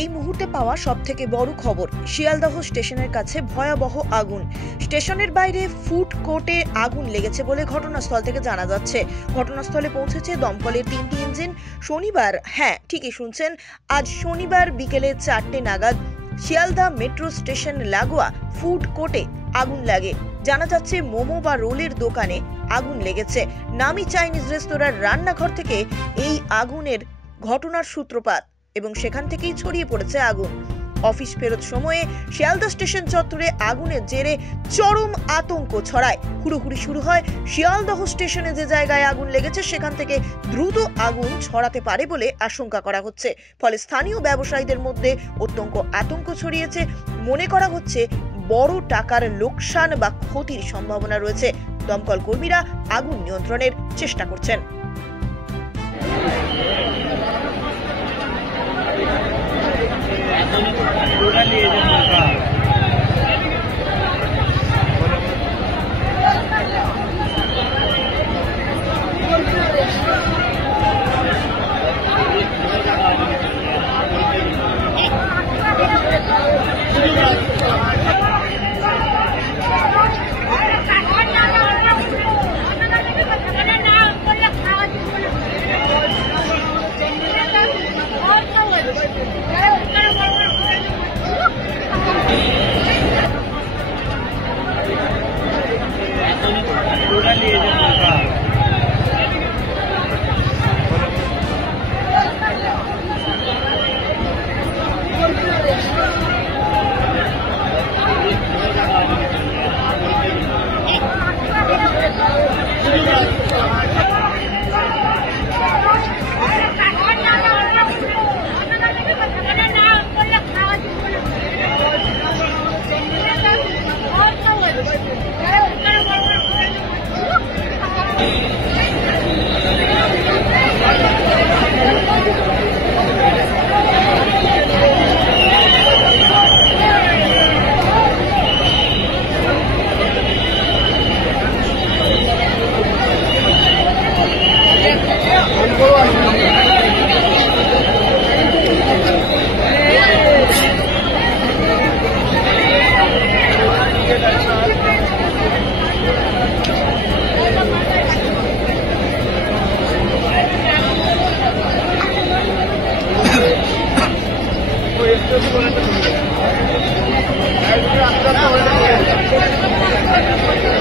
এই মুহূর্তে পাওয়া সবথেকে বড় খবর, শিয়ালদহ স্টেশনের কাছে ভয়াবহ আগুন। স্টেশনের বাইরে ফুড কোর্টে আগুন লেগেছে বলে ঘটনাস্থল থেকে জানা যাচ্ছে। ঘটনাস্থলে পৌঁছেছে দমকলের 3টি ইঞ্জিন। শনিবার, হ্যাঁ ঠিকই শুনছেন, আজ শনিবার বিকেলে 4টে নাগাদ শিয়ালদহ মেট্রো স্টেশন লাগোয়া ফুড কোর্টে আগুন লাগে। জানা যাচ্ছে মোমো বা রোলের দোকানে আগুন লেগেছে। নামি চাইনিজ রেস্তোরাঁর রান্নাঘর থেকে এই আগুনের ঘটনার সূত্রপাত এবং সেখান থেকেই ছড়িয়ে পড়েছে আগুন। অফিস ফেরত সময়ে শিয়ালদহ স্টেশন চত্বরে আগুনের জেরে চরম আতঙ্ক ছড়ায়। হুড়োহুড়ি শুরু হয়। শিয়ালদহ স্টেশনে যে জায়গায় আগুন লেগেছে সেখান থেকে দ্রুত আগুন ছড়াতে পারে বলে আশঙ্কা করা হচ্ছে। ফলে স্থানীয় ব্যবসায়ীদের মধ্যে অত্যন্ত আতঙ্ক ছড়িয়েছে। মনে করা হচ্ছে বড় টাকার লোকসান বা ক্ষতির সম্ভাবনা রয়েছে। দমকল কর্মীরা আগুন নিয়ন্ত্রণের চেষ্টা করছেন। Gracias.